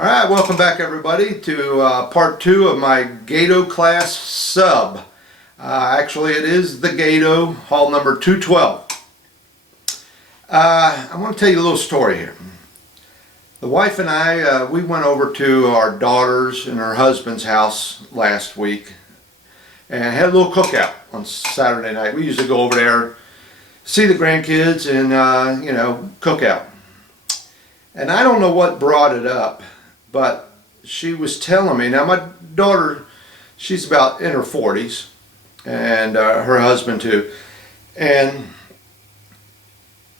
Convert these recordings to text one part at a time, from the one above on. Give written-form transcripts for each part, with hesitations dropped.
Alright, welcome back everybody to part 2 of my Gato class sub. Actually it is the Gato, hull number 212. I want to tell you a little story here. The wife and I, we went over to our daughter's and her husband's house last week and had a little cookout on Saturday night. We usually go over there, see the grandkids and cook out. And I don't know what brought it up, but she was telling me, now my daughter, she's about in her 40s, and her husband too, and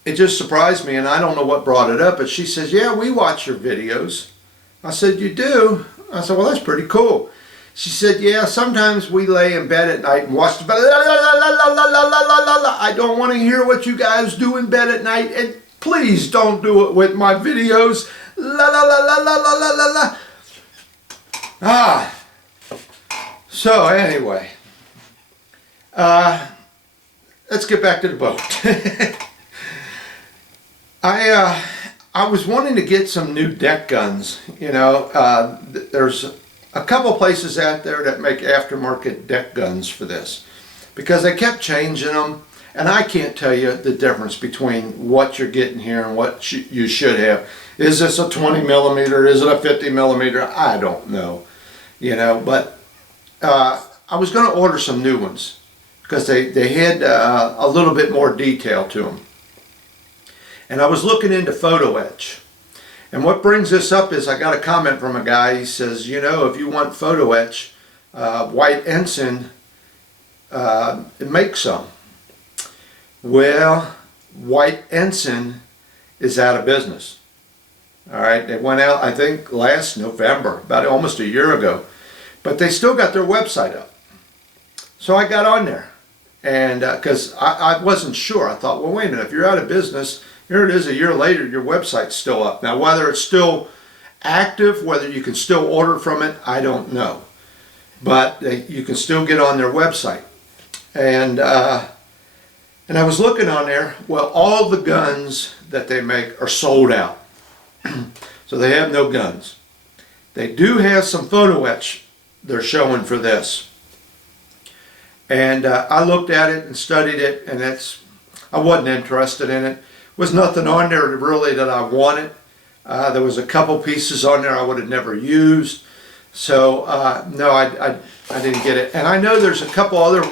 it just surprised me, and I don't know what brought it up, but she says, yeah, we watch your videos. I said, you do? I said, well, that's pretty cool. She said, yeah, sometimes we lay in bed at night and watch the bed. I don't want to hear what you guys do in bed at night, and please don't do it with my videos. La la la la la la la la la. So anyway, let's get back to the boat. I was wanting to get some new deck guns. There's a couple places out there that make aftermarket deck guns for this, because they kept changing them, and I can't tell you the difference between what you're getting here and what you should have. Is this a 20 millimeter? Is it a 50 millimeter? I don't know. But I was going to order some new ones because they had a little bit more detail to them. And I was looking into photo etch. And what brings this up is I got a comment from a guy. He says, if you want photo etch, White Ensign, makes some. Well, White Ensign is out of business. All right, they went out, I think, last November, about almost a year ago. But they still got their website up. So I got on there. And because I wasn't sure. I thought, well, wait a minute, if you're out of business, here it is a year later, your website's still up. Now, whether it's still active, whether you can still order from it, I don't know. But you can still get on their website. And I was looking on there. Well, all the guns that they make are sold out. So they have no guns. They do have some photo etch they're showing for this. And I looked at it and studied it, and I wasn't interested in it. Was nothing on there really that I wanted. There was a couple pieces on there I would have never used. So no, I didn't get it. And I know there's a couple other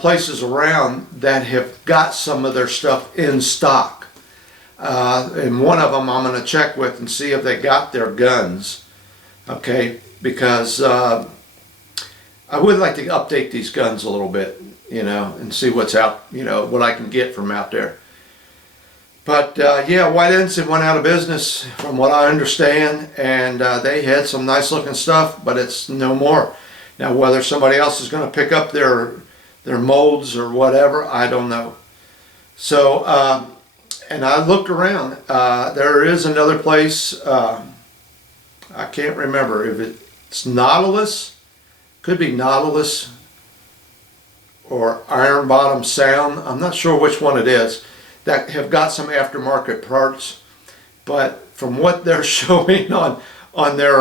places around that have got some of their stuff in stock. And one of them I'm going to check with and see if they got their guns. Okay, because I would like to update these guns a little bit, and see what's out, what I can get from out there. But yeah, White Ensign went out of business from what I understand, and they had some nice looking stuff, but it's no more. Now whether somebody else is going to pick up their molds or whatever, I don't know. So and I looked around. There is another place, I can't remember if it's Nautilus, could be Nautilus or Iron Bottom Sound, I'm not sure which one it is, that have got some aftermarket parts. But from what they're showing on their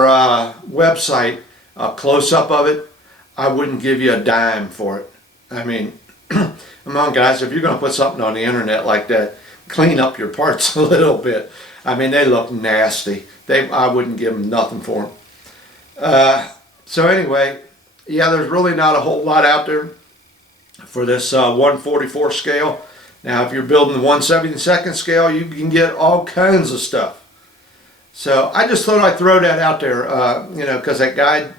website, a close-up of it, I wouldn't give you a dime for it. I mean, come on guys, if you're going to put something on the internet like that, clean up your parts a little bit. I mean, they look nasty. I wouldn't give them nothing for them. So anyway, yeah, there's really not a whole lot out there for this 1/44 scale. Now, if you're building the 1/72 scale, you can get all kinds of stuff. So I just thought I'd throw that out there, because that guy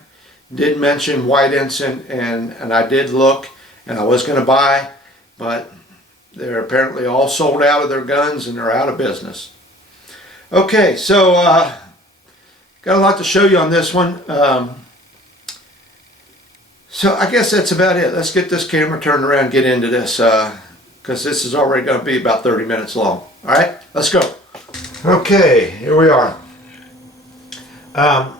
did mention White Ensign, and I did look, and I was going to buy, but they're apparently all sold out of their guns and they're out of business. Okay, so got a lot to show you on this one. So I guess that's about it. Let's get this camera turned around and get into this, because this is already going to be about 30 minutes long. All right, let's go. Okay, here we are. I'm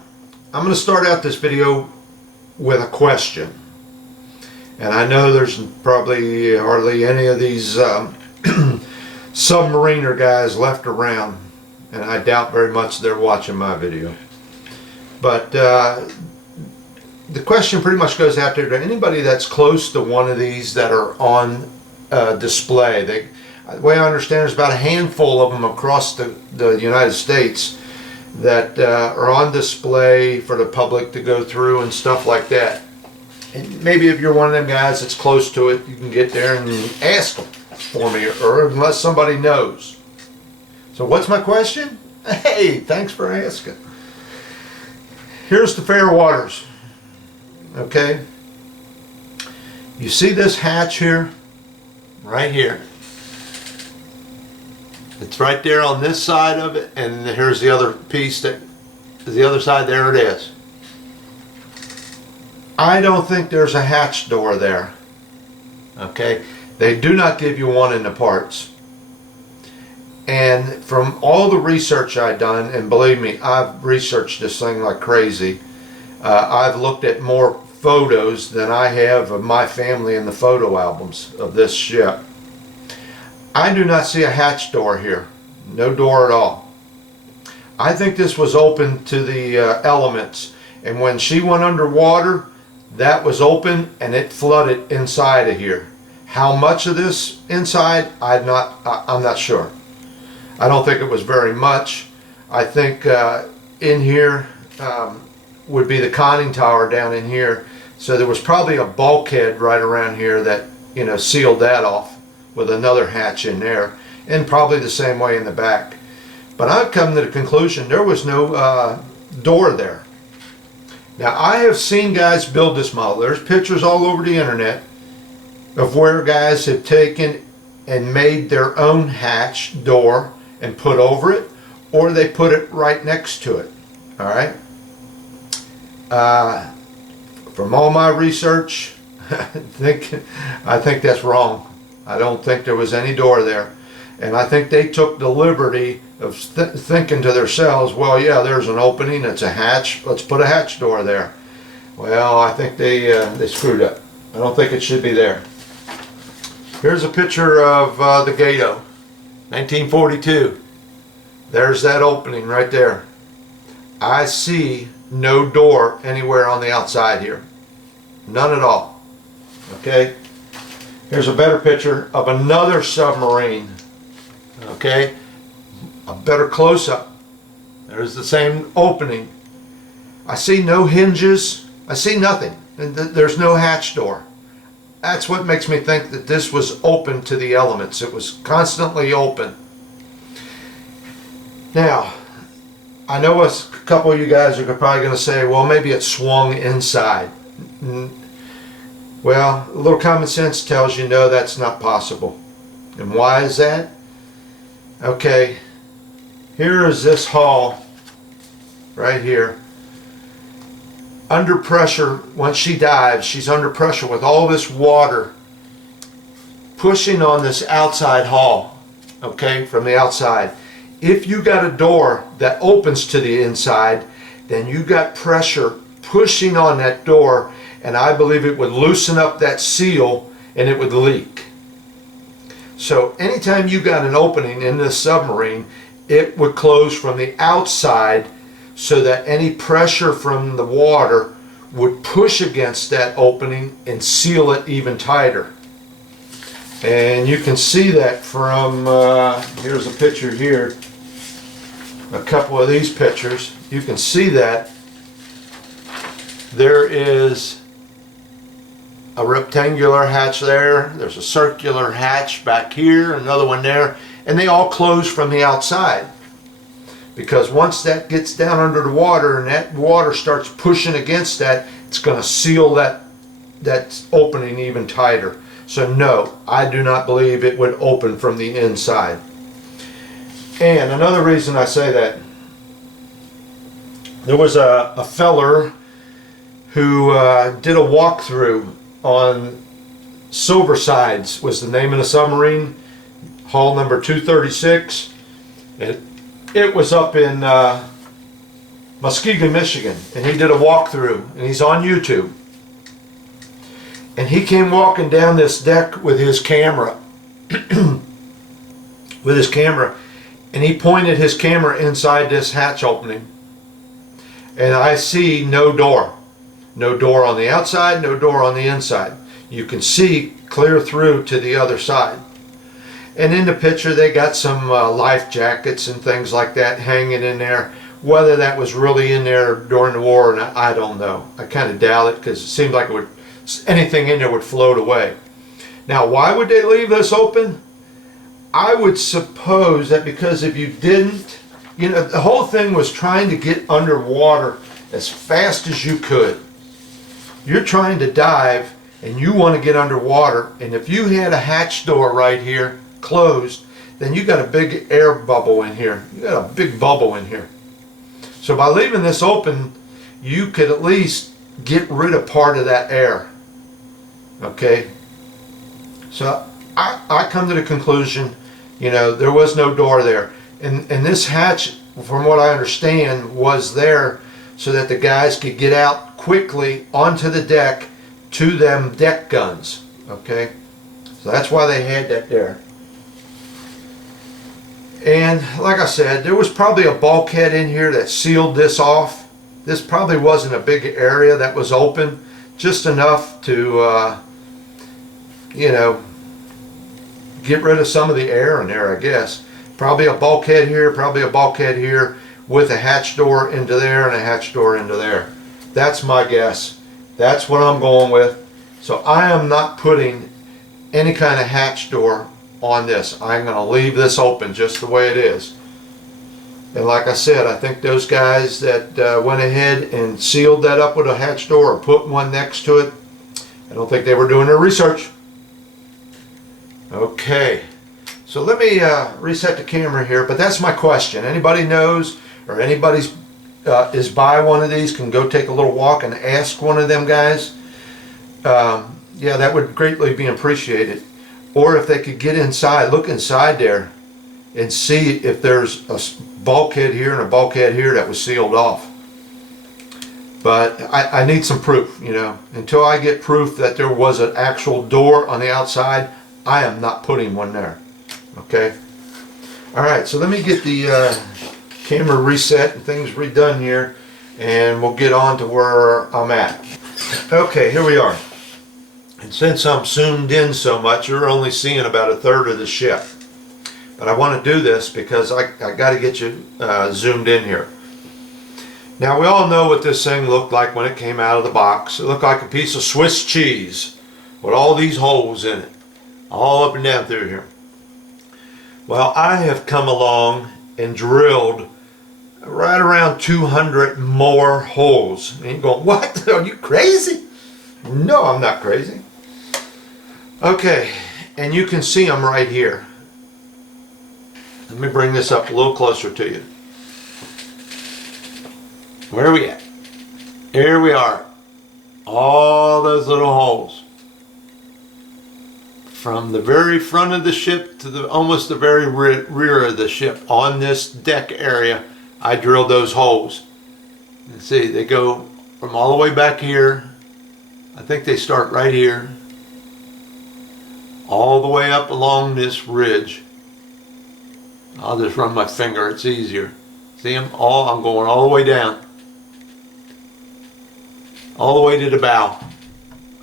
going to start out this video with a question. And I know there's probably hardly any of these submariner guys left around, and I doubt very much they're watching my video. But the question pretty much goes out there to anybody that's close to one of these that are on display. The way I understand, there's about a handful of them across the United States that are on display for the public to go through and stuff like that. And maybe if you're one of them guys that's close to it, you can get there and ask them for me, or unless somebody knows. So what's my question? Hey, thanks for asking. Here's the fair waters. Okay, you see this hatch here, right here. It's right there on this side of it, and here's the other piece that is the other side. There it is. I don't think there's a hatch door there. Okay, they do not give you one in the parts. And from all the research I've done, and believe me, I've researched this thing like crazy. I've looked at more photos than I have of my family in the photo albums of this ship. I do not see a hatch door here. No door at all. I think this was open to the elements, and when she went underwater, that was open and it flooded inside of here. How much of this inside, I'm not sure. I don't think it was very much. I think in here would be the conning tower down in here. So there was probably a bulkhead right around here that, you know, sealed that off with another hatch in there, and probably the same way in the back. But I've come to the conclusion there was no door there. Now, I have seen guys build this model. There's pictures all over the internet of where guys have taken and made their own hatch door and put over it, or they put it right next to it. All right. From all my research, I think that's wrong. I don't think there was any door there, and I think they took the liberty of thinking to themselves, well, yeah, there's an opening, it's a hatch, let's put a hatch door there. Well, I think they screwed up. I don't think it should be there. Here's a picture of the Gato, 1942. There's that opening right there. I see no door anywhere on the outside here. None at all. Okay? Here's a better picture of another submarine. Okay? A better close-up. There's the same opening. I see no hinges. I see nothing. And there's no hatch door. That's what makes me think that this was open to the elements. It was constantly open. Now, I know a couple of you guys are probably going to say, well, maybe it swung inside. Well, a little common sense tells you no, that's not possible. And why is that? Okay, here is this hull right here. Under pressure, once she dives, she's under pressure with all this water pushing on this outside hull, okay, from the outside. If you got a door that opens to the inside, then you got pressure pushing on that door, and I believe it would loosen up that seal and it would leak. So anytime you got an opening in this submarine, it would close from the outside so that any pressure from the water would push against that opening and seal it even tighter. And you can see that from, here's a picture here, a couple of these pictures. You can see that there is a rectangular hatch there, there's a circular hatch back here, another one there, and they all close from the outside. Because once that gets down under the water and that water starts pushing against that, it's going to seal that opening even tighter. So no, I do not believe it would open from the inside. And another reason I say that, there was a feller who did a walkthrough on Silversides, was the name of the submarine, hull number 236. It was up in Muskegon, Michigan, and he did a walkthrough, and he's on YouTube. And he came walking down this deck with his camera, and he pointed his camera inside this hatch opening. And I see no door. No door on the outside, no door on the inside. You can see clear through to the other side. And in the picture they got some life jackets and things like that hanging in there. Whether that was really in there during the war, and I don't know. I kind of doubt it, because it seemed like anything in there would float away. Now, why would they leave this open? I would suppose that because if you didn't, the whole thing was trying to get underwater as fast as you could. You're trying to dive and you want to get underwater, and if you had a hatch door right here closed, then you got a big air bubble in here. You got a big bubble in here. So by leaving this open, you could at least get rid of part of that air. Okay? So I come to the conclusion, there was no door there. And this hatch, from what I understand, was there so that the guys could get out quickly onto the deck to them deck guns. Okay? So that's why they had that there. And like I said, there was probably a bulkhead in here that sealed this off. This probably wasn't a big area that was open, just enough to, get rid of some of the air in there, I guess. Probably a bulkhead here, probably a bulkhead here, with a hatch door into there and a hatch door into there. That's my guess. That's what I'm going with. So I am not putting any kind of hatch door on this. I'm going to leave this open just the way it is. And like I said, I think those guys that went ahead and sealed that up with a hatch door or put one next to it, I don't think they were doing their research. Okay, so let me reset the camera here, but that's my question. Anybody knows, or anybody is by one of these, can go take a little walk and ask one of them guys. Yeah, that would greatly be appreciated. Or if they could get inside, look inside there and see if there's a bulkhead here and a bulkhead here that was sealed off. But I need some proof, Until I get proof that there was an actual door on the outside, I am not putting one there. Okay? Alright, so let me get the camera reset and things redone here, and we'll get on to where I'm at. Okay, here we are. And since I'm zoomed in so much, you're only seeing about a third of the ship. But I want to do this because I got to get you zoomed in here. Now we all know what this thing looked like when it came out of the box. It looked like a piece of Swiss cheese with all these holes in it, all up and down through here. Well, I have come along and drilled right around 200 more holes. And you're going, what? Are you crazy? No, I'm not crazy. Okay, and you can see them right here. Let me bring this up a little closer to you. Where are we at? Here we are. All those little holes. From the very front of the ship to almost the very rear of the ship. On this deck area, I drilled those holes. And see, they go from all the way back here. I think they start right here, all the way up along this ridge. I'll just run my finger, it's easier. See them? I'm going all the way down. All the way to the bow.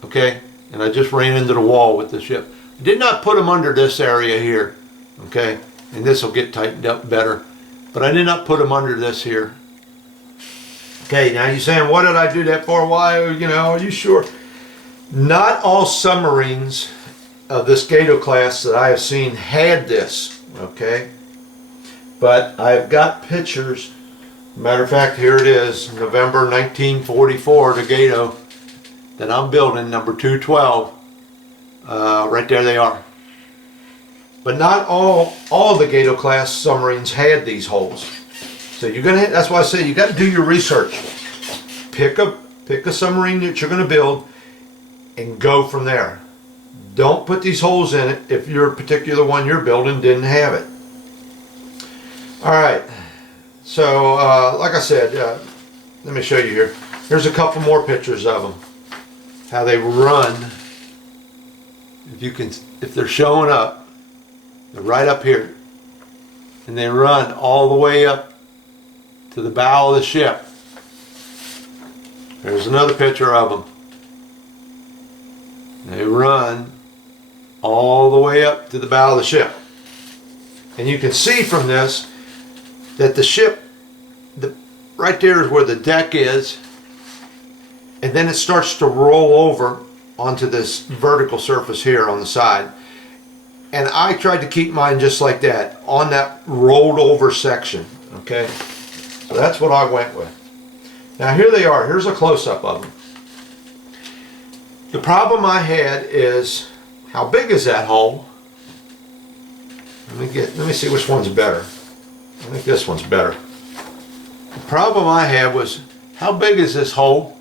Okay? And I just ran into the wall with the ship. I did not put them under this area here. Okay? And this will get tightened up better. But I did not put them under this here. Okay, now you're saying, what did I do that for? Why, are you sure? Not all submarines of this Gato class that I have seen had this, okay? But I've got pictures. Matter of fact, here it is, November 1944, the Gato that I'm building, number 212. Right there they are. But not all the Gato class submarines had these holes. So that's why I say you got to do your research. Pick a submarine that you're going to build and go from there. Don't put these holes in it if your particular one you're building didn't have it. Alright, so like I said, let me show you here. Here's a couple more pictures of them. How they run. If they're showing up, they're right up here. And they run all the way up to the bow of the ship. There's another picture of them. They run all the way up to the bow of the ship. And you can see from this that the ship, right there is where the deck is, and then it starts to roll over onto this vertical surface here on the side. And I tried to keep mine just like that, on that rolled over section, okay? So that's what I went with. Now here they are, here's a close-up of them. The problem I had is, how big is that hole? Let me see which one's better. I think this one's better. The problem I had was, how big is this hole?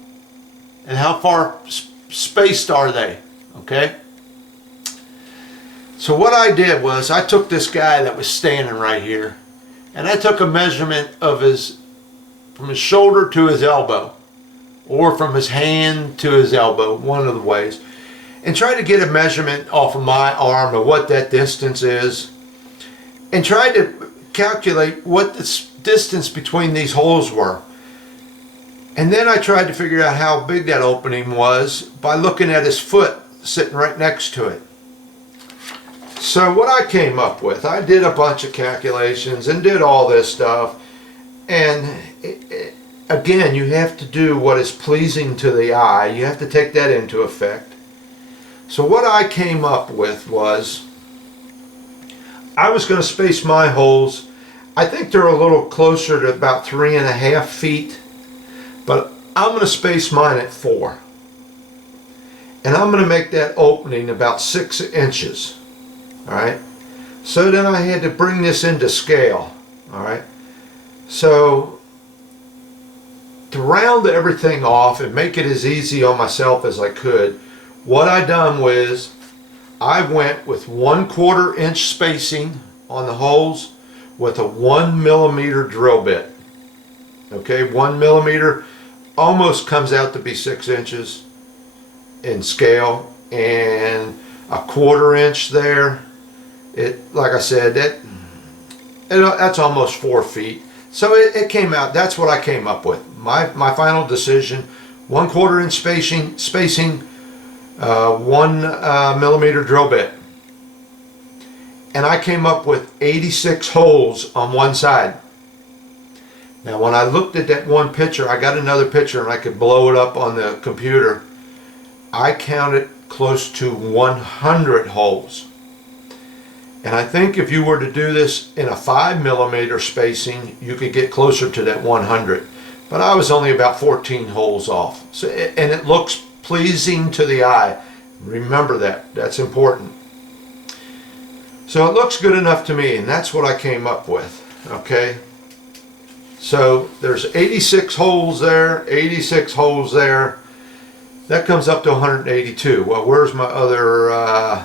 And how far spaced are they? Okay? So what I did was, I took this guy that was standing right here, and I took a measurement of from his shoulder to his elbow, or from his hand to his elbow, one of the ways, and tried to get a measurement off of my arm of what that distance is, and tried to calculate what the distance between these holes were. And then I tried to figure out how big that opening was by looking at his foot sitting right next to it. So what I came up with, I did a bunch of calculations and did all this stuff, and again, you have to do what is pleasing to the eye. You have to take that into effect. So what I came up with was, I was going to space my holes, I think they're a little closer to about 3.5 feet, but I'm going to space mine at 4. And I'm going to make that opening about 6 inches. Alright, so then I had to bring this into scale. Alright, so to round everything off and make it as easy on myself as I could, what I done was, I went with 1/4 inch spacing on the holes with a 1 millimeter drill bit. Okay, 1 millimeter almost comes out to be 6 inches in scale, and a 1/4 inch there. Like I said, that's almost 4 feet. So it came out. That's what I came up with. My final decision: 1/4 inch spacing, 1 millimeter drill bit, and I came up with 86 holes on one side. Now, when I looked at that one picture, I got another picture, and I could blow it up on the computer. I counted close to 100 holes. And I think if you were to do this in a 5 millimeter spacing, you could get closer to that 100. But I was only about 14 holes off. So, and it looks pleasing to the eye. Remember that. That's important. So it looks good enough to me, and that's what I came up with. Okay? So there's 86 holes there, 86 holes there. That comes up to 182. Well, where's my other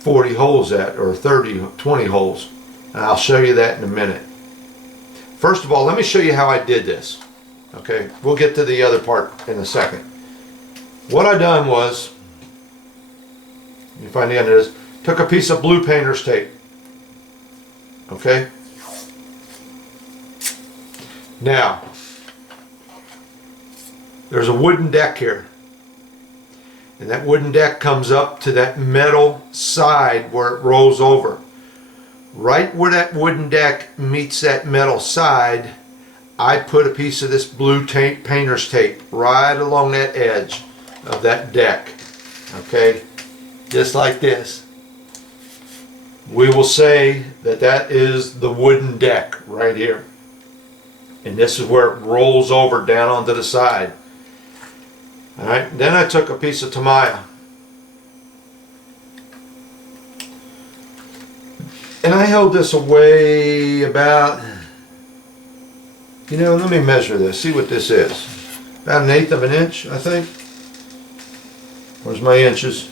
40 holes at, or 20 holes? And I'll show you that in a minute. First of all, let me show you how I did this. Okay, we'll get to the other part in a second. What I done was, you find the end of this, took a piece of blue painter's tape. Okay? Now, there's a wooden deck here. And that wooden deck comes up to that metal side where it rolls over. Right where that wooden deck meets that metal side, I put a piece of this blue painter's tape right along that edge of that deck. Okay? Just like this. We will say that that is the wooden deck right here. And this is where it rolls over down onto the side. Alright, then I took a piece of Tamiya. And I held this away about, let me measure this, see what this is. About 1/8 of an inch, I think. Where's my inches?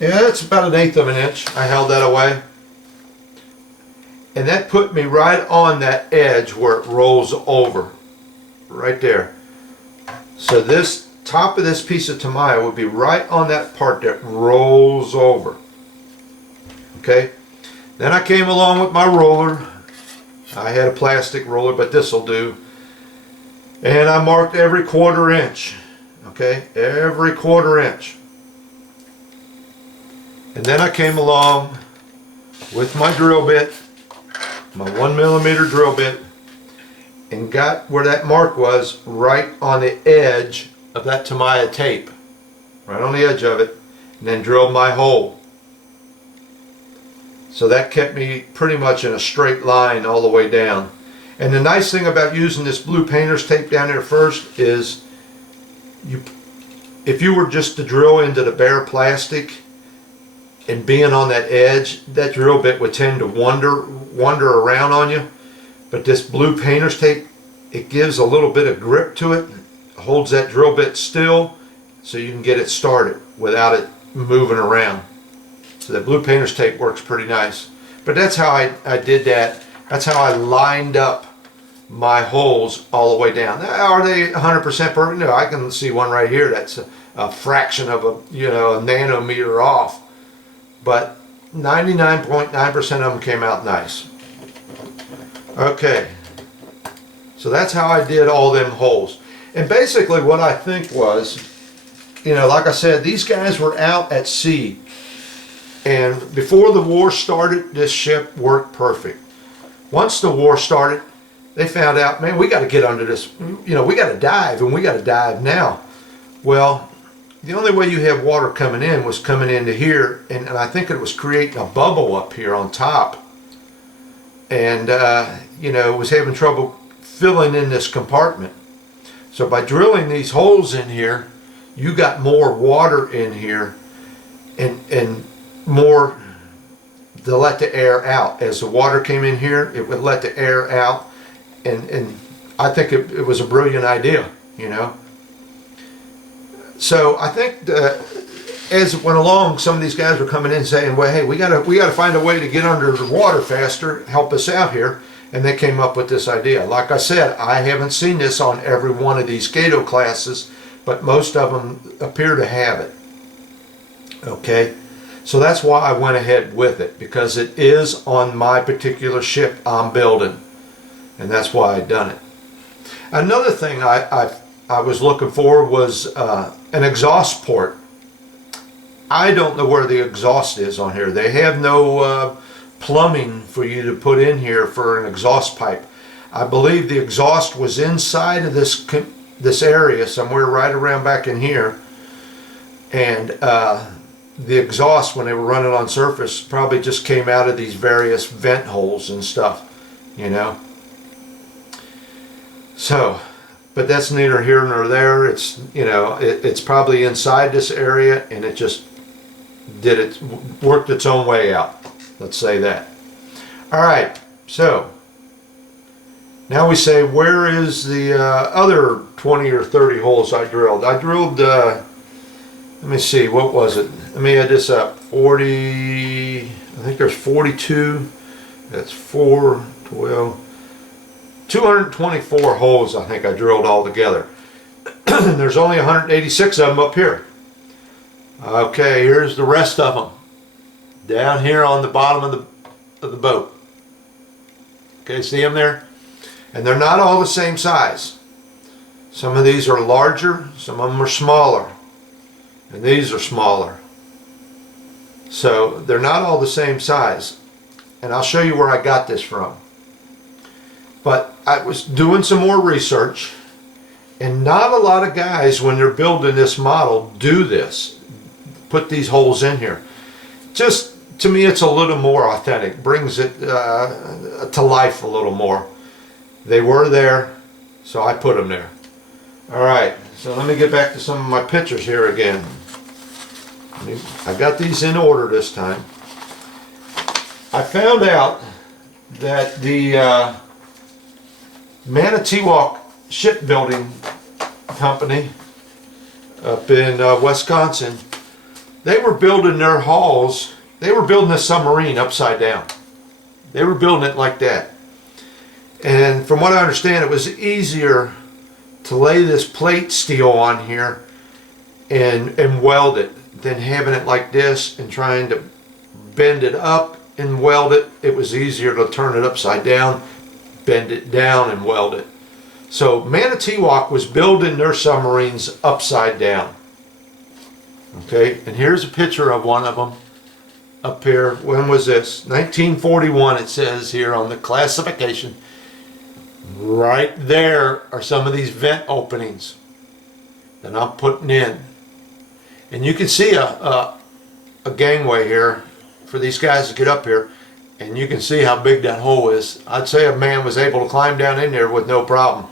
Yeah, it's about 1/8 of an inch. I held that away. And that put me right on that edge where it rolls over. Right there. So this top of this piece of Tamiya would be right on that part that rolls over. Okay? Then I came along with my roller. I had a plastic roller, but this will do. And I marked every 1/4 inch. Okay, every 1/4 inch. And then I came along with my drill bit, my 1mm drill bit, and got where that mark was, right on the edge of that Tamiya tape. Right on the edge of it, and then drilled my hole. So that kept me pretty much in a straight line all the way down. And the nice thing about using this blue painter's tape down there first is, if you were just to drill into the bare plastic and being on that edge, that drill bit would tend to wander around on you. But this blue painter's tape, it gives a little bit of grip to it, holds that drill bit still so you can get it started without it moving around. So that blue painter's tape works pretty nice. But that's how I did that. That's how I lined up my holes all the way down. Now, are they 100% perfect? No, I can see one right here that's a fraction of a nanometer off. But 99.9% of them came out nice. Okay, so that's how I did all them holes. And basically what I think was, like I said, these guys were out at sea. And before the war started, this ship worked perfect. Once the war started, they found out, man, we got to get under this, we got to dive, and we got to dive now. Well, the only way you have water coming in was coming into here, and I think it was creating a bubble up here on top. And, was having trouble filling in this compartment. So by drilling these holes in here, you got more water in here and more to let the air out. As the water came in here, it would let the air out, and I think it was a brilliant idea, So I think as it went along, some of these guys were coming in saying, well, hey, we gotta find a way to get under the water faster, help us out here. And they came up with this idea. Like I said, I haven't seen this on every one of these Gato classes, but most of them appear to have it. Okay, so that's why I went ahead with it, because it is on my particular ship I'm building, and that's why I done it. Another thing I was looking for was an exhaust port. I don't know where the exhaust is on here. They have no plumbing for you to put in here for an exhaust pipe. I believe the exhaust was inside of this area somewhere right around back in here, and the exhaust, when they were running on surface, probably just came out of these various vent holes and stuff, So, but that's neither here nor there. It's it's probably inside this area, and it just worked its own way out. Let's say that. All right, so now we say, where is the other 20 or 30 holes I drilled? I drilled, let me see, what was it? Let me add this up. 40, I think there's 42. That's 4, 12, 224 holes I think I drilled all together. There's only 186 of them up here. Okay, here's the rest of them. Down here on the bottom of the boat. Okay, see them there? And they're not all the same size. Some of these are larger, some of them are smaller. And these are smaller. So they're not all the same size. And I'll show you where I got this from. But I was doing some more research, and not a lot of guys, when they're building this model, do this. Put these holes in here. Just, to me, it's a little more authentic. Brings it to life a little more. They were there, so I put them there. Alright, so let me get back to some of my pictures here again. I got these in order this time. I found out that the Manitowoc Shipbuilding Company up in Wisconsin, they were building their hulls. They were building a submarine upside down. They were building it like that. And from what I understand, it was easier to lay this plate steel on here and weld it than having it like this and trying to bend it up and weld it. It was easier to turn it upside down, bend it down and weld it. So Manitowoc was building their submarines upside down. Okay, and here's a picture of one of them up here. When was this? 1941, it says here on the classification. Right there are some of these vent openings that I'm putting in. And you can see a gangway here for these guys to get up here. And you can see how big that hole is. I'd say a man was able to climb down in there with no problem.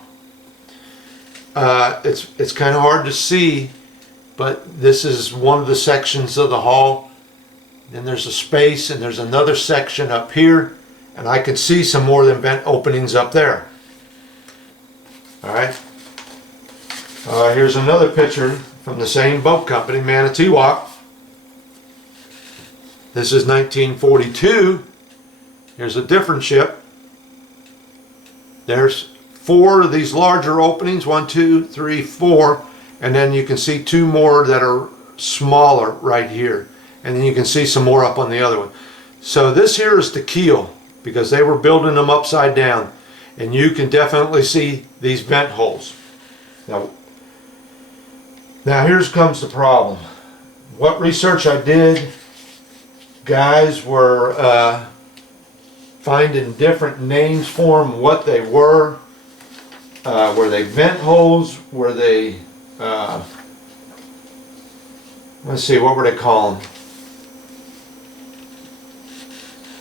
It's kind of hard to see, but this is one of the sections of the hull. Then there's a space, and there's another section up here, and I can see some more than vent openings up there. All right. Here's another picture from the same boat company, Manitowoc. This is 1942. Here's a different ship. There's 4 of these larger openings, 1, 2, 3, 4, and then you can see 2 more that are smaller right here, and then you can see some more up on the other one. So this here is the keel, because they were building them upside down, and you can definitely see these vent holes. Now here comes the problem. What research I did, guys were finding different names for them, what they were. Were they vent holes? Were they, let's see, what were they calling?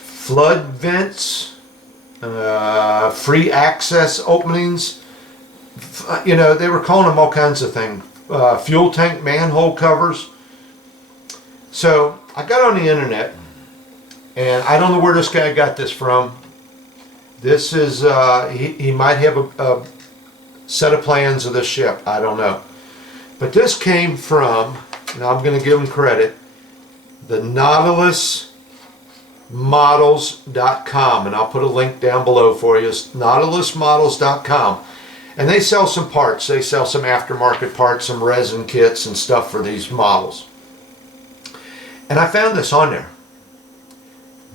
Flood vents, free access openings. You know, they were calling them all kinds of things. Fuel tank manhole covers. So I got on the internet, and I don't know where this guy got this from. This is, he might have a set of plans of this ship, I don't know. But this came from, and I'm going to give him credit, the nautilusmodels.com, and I'll put a link down below for you. It's nautilusmodels.com, and they sell some parts. They sell some aftermarket parts, some resin kits and stuff for these models. And I found this on there.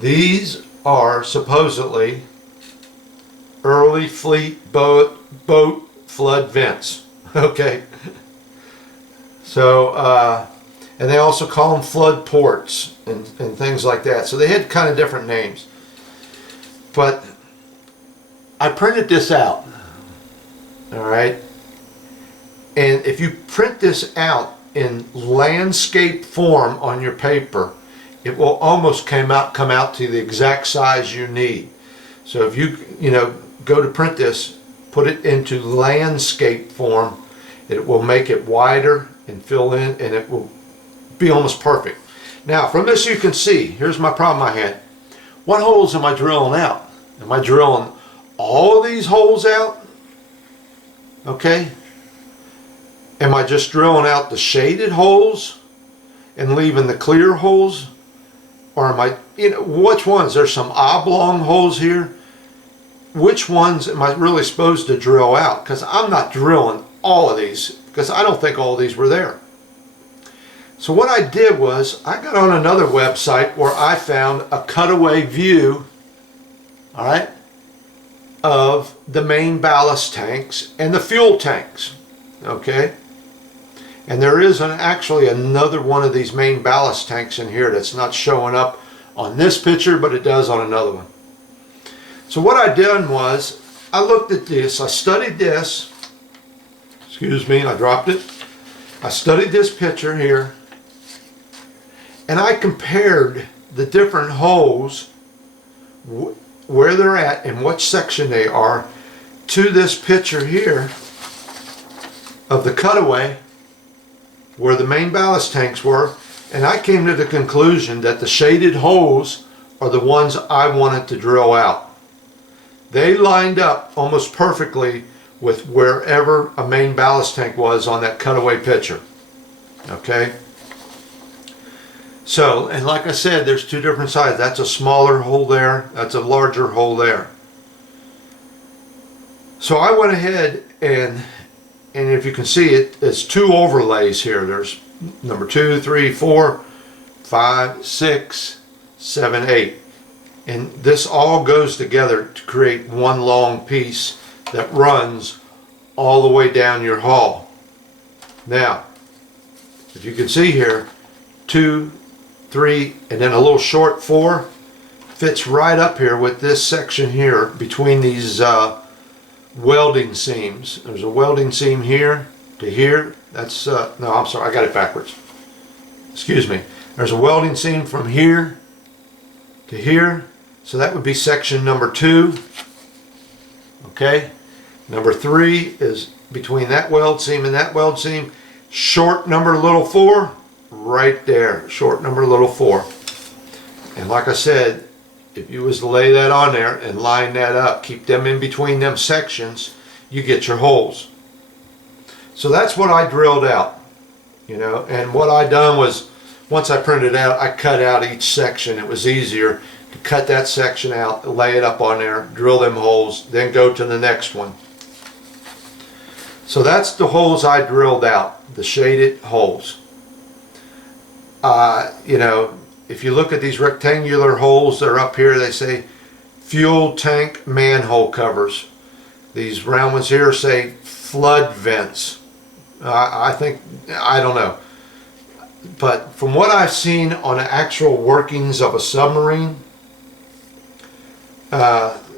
These are supposedly early fleet boat flood vents. Okay. So, and they also call them flood ports and things like that. So they had kind of different names. But I printed this out. All right. And if you print this out in landscape form on your paper, it will almost come out to the exact size you need. So if you go to print this, put it into landscape form, it will make it wider and fill in, and it will be almost perfect. Now from this you can see, here's my problem I had. What holes am I drilling out? Am I drilling all of these holes out? Okay. Am I just drilling out the shaded holes and leaving the clear holes? Or am I, which ones? There's some oblong holes here. Which ones am I really supposed to drill out? Because I'm not drilling all of these, because I don't think all of these were there. So what I did was, I got on another website where I found a cutaway view, all right, of the main ballast tanks and the fuel tanks, okay? And there is actually another one of these main ballast tanks in here that's not showing up on this picture, but it does on another one. So what I done was, I looked at this, I studied this, excuse me, I dropped it. I studied this picture here, and I compared the different holes, where they're at and what section they are, to this picture here of the cutaway where the main ballast tanks were, and I came to the conclusion that the shaded holes are the ones I wanted to drill out. They lined up almost perfectly with wherever a main ballast tank was on that cutaway picture. Okay? So, and like I said, there's 2 different sides. That's a smaller hole there. That's a larger hole there. So I went ahead and if you can see it, it's 2 overlays here. There's number 2, 3, 4, 5, 6, 7, 8. And this all goes together to create one long piece that runs all the way down your hull. Now, if you can see here, 2, 3, and then a little short 4 fits right up here with this section here between these welding seams. There's a welding seam here to here. That's, no, I'm sorry, I got it backwards. Excuse me. There's a welding seam from here to here. So that would be section number 2. Okay. Number 3 is between that weld seam and that weld seam. Short number little 4, right there. Short number little 4. And like I said, if you was to lay that on there and line that up, keep them in between them sections, you get your holes. So that's what I drilled out, you know, and what I done was, once I printed it out, I cut out each section. It was easier to cut that section out, lay it up on there, drill them holes, then go to the next one. So that's the holes I drilled out, the shaded holes. You know, if you look at these rectangular holes that are up here, they say fuel tank manhole covers. These round ones here say flood vents. I think, I don't know. But from what I've seen on the actual workings of a submarine,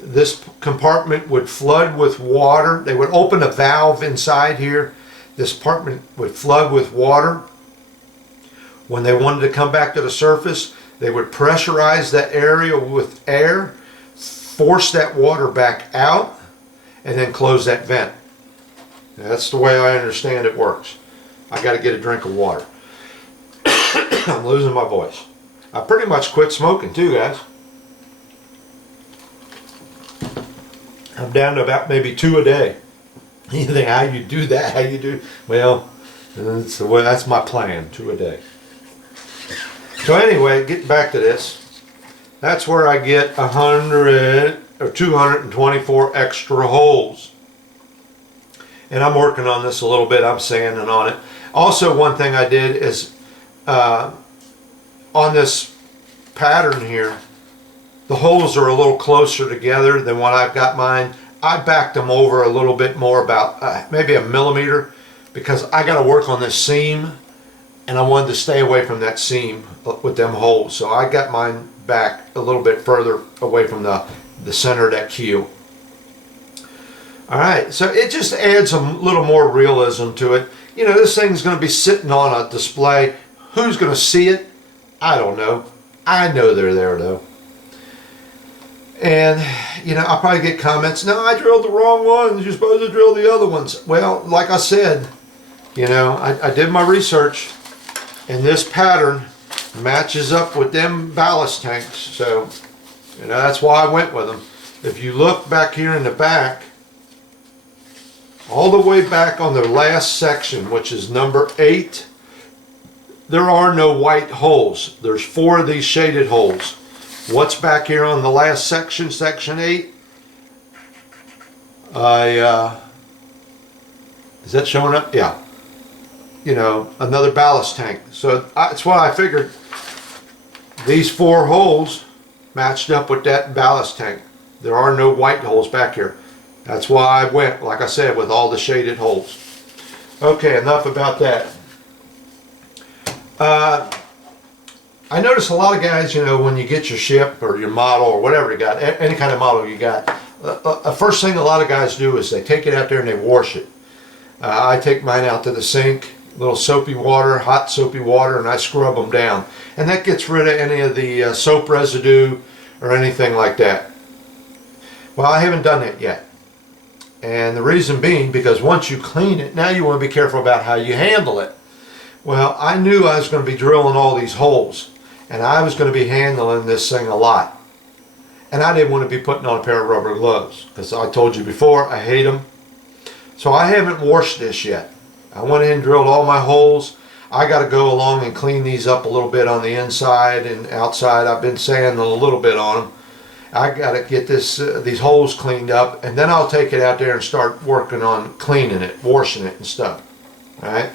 this compartment would flood with water. They would open a valve inside here. This compartment would flood with water. When they wanted to come back to the surface, they would pressurize that area with air, force that water back out, and then close that vent. That's the way I understand it works. I got to get a drink of water. I'm losing my voice. I pretty much quit smoking too, guys. I'm down to about maybe 2 a day. You think, how you do that? How you do? Well, that's the way. That's my plan. 2 a day. So anyway, getting back to this, that's where I get 100 or 224 extra holes. And I'm working on this a little bit. I'm sanding on it. Also, one thing I did is on this pattern here, the holes are a little closer together than what I've got mine. I backed them over a little bit more, about maybe a millimeter, because I got to work on this seam, and I wanted to stay away from that seam with them holes. So I got mine back a little bit further away from the center of that keel. Alright, so it just adds a little more realism to it. You know, this thing's going to be sitting on a display. Who's going to see it? I don't know. I know they're there though. And, you know, I'll probably get comments, no, I drilled the wrong ones. You're supposed to drill the other ones. Well, like I said, you know, I did my research, and this pattern matches up with them ballast tanks. So, you know, that's why I went with them. If you look back here in the back, all the way back on the last section, which is number 8, there are no white holes. There's 4 of these shaded holes. What's back here on the last section, section 8? Is that showing up? Yeah. You know, another ballast tank. So that's why I figured these 4 holes matched up with that ballast tank. There are no white holes back here. That's why I went, like I said, with all the shaded holes. Okay, enough about that. I notice a lot of guys, you know, when you get your ship or your model or whatever you got, any kind of model you got, first thing a lot of guys do is they take it out there and they wash it. I take mine out to the sink, a little soapy water, hot soapy water, and I scrub them down. And that gets rid of any of the soap residue or anything like that. Well, I haven't done that yet. And the reason being, because once you clean it, now you want to be careful about how you handle it. Well, I knew I was going to be drilling all these holes, and I was going to be handling this thing a lot. And I didn't want to be putting on a pair of rubber gloves, because I told you before, I hate them. So I haven't washed this yet. I went in and drilled all my holes. I got to go along and clean these up a little bit on the inside and outside. I've been sanding a little bit on them. I got to get these holes cleaned up, and then I'll take it out there and start working on cleaning it, washing it and stuff. All right.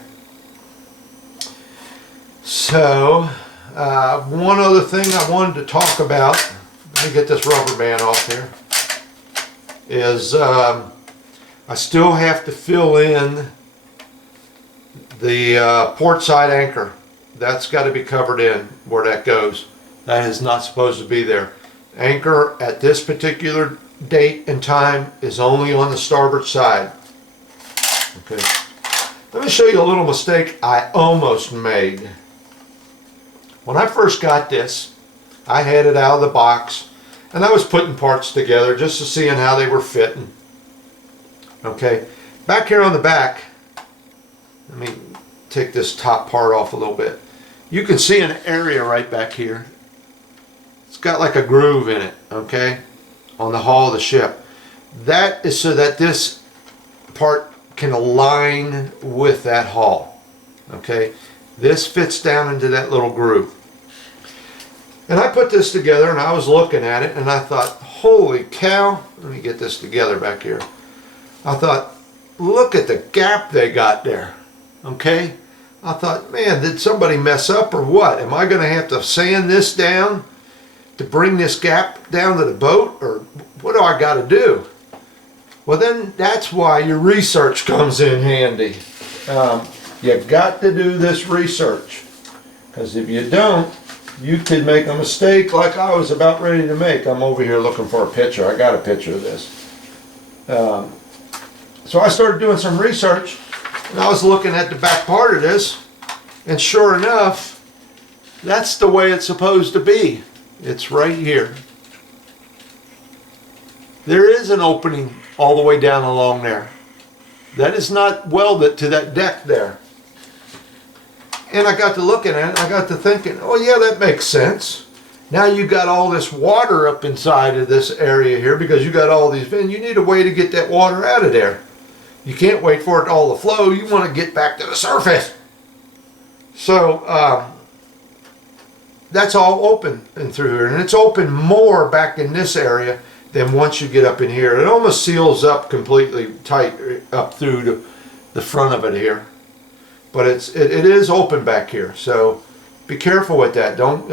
So, one other thing I wanted to talk about, let me get this rubber band off here, is I still have to fill in the port side anchor. That's got to be covered in where that goes. That is not supposed to be there. Anchor at this particular date and time is only on the starboard side. Okay. Let me show you a little mistake I almost made. When I first got this, I had it out of the box and I was putting parts together just to see how they were fitting. Okay, back here on the back, let me take this top part off a little bit. You can see an area right back here. It's got like a groove in it, okay, on the hull of the ship. That is so that this part can align with that hull, okay. This fits down into that little groove. And I put this together and I was looking at it and I thought, holy cow, let me get this together back here. I thought, look at the gap they got there, okay. I thought, man, did somebody mess up or what? Am I going to have to sand this down to bring this gap down to the boat, or what do I got to do? Well, then that's why your research comes in handy. You got to do this research, because if you don't, you could make a mistake like I was about ready to make. I'm over here looking for a picture. I got a picture of this. So I started doing some research, and I was looking at the back part of this, and sure enough, that's the way it's supposed to be. It's right here. There is an opening all the way down along there. That is not welded to that deck there. And I got to looking at it, I got to thinking, oh yeah, that makes sense. Now you got all this water up inside of this area here because you got all these vents. You need a way to get that water out of there. You can't wait for it all to flow. You want to get back to the surface. So that's all open in through here, and it's open more back in this area than once you get up in here. It almost seals up completely tight up through the front of it here, but it is open back here. So be careful with that. Don't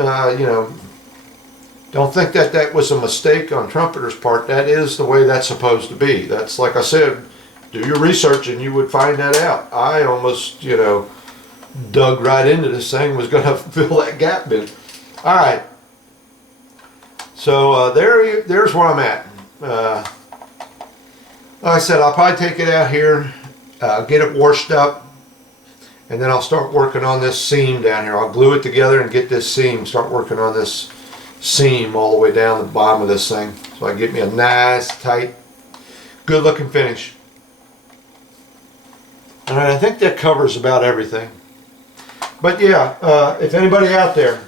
don't think that that was a mistake on Trumpeter's part. That is the way that's supposed to be. That's, like I said, do your research and you would find that out. I almost, dug right into this thing, was going to fill that gap in. All right. So there's where I'm at. Like I said, I'll probably take it out here, get it washed up, and then I'll start working on this seam down here. I'll glue it together and get this seam, start working on this seam all the way down the bottom of this thing, so I can get me a nice, tight, good looking finish. All right, I think that covers about everything. But yeah, if anybody out there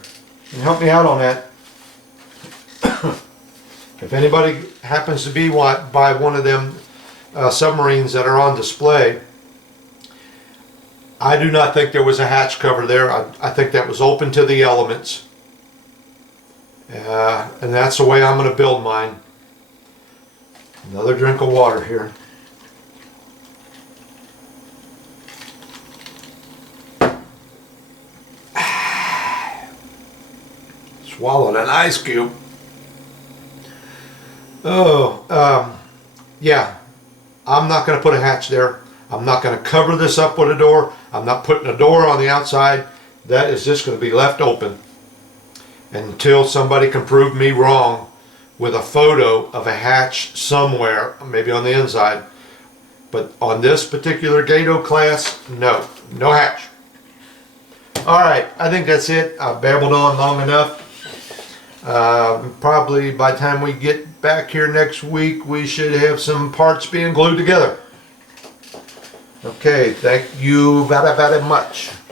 can help me out on that, if anybody happens to be by one of them submarines that are on display, I do not think there was a hatch cover there. I think that was open to the elements. And that's the way I'm going to build mine. Another drink of water here. Swallowed an ice cube. Yeah, I'm not going to put a hatch there. I'm not going to cover this up with a door. I'm not putting a door on the outside. That is just going to be left open until somebody can prove me wrong with a photo of a hatch somewhere, maybe on the inside. But on this particular Gato class, no hatch. Alright, I think that's it. I've babbled on long enough. Probably by the time we get back here next week, we should have some parts being glued together. Okay, thank you very, very much.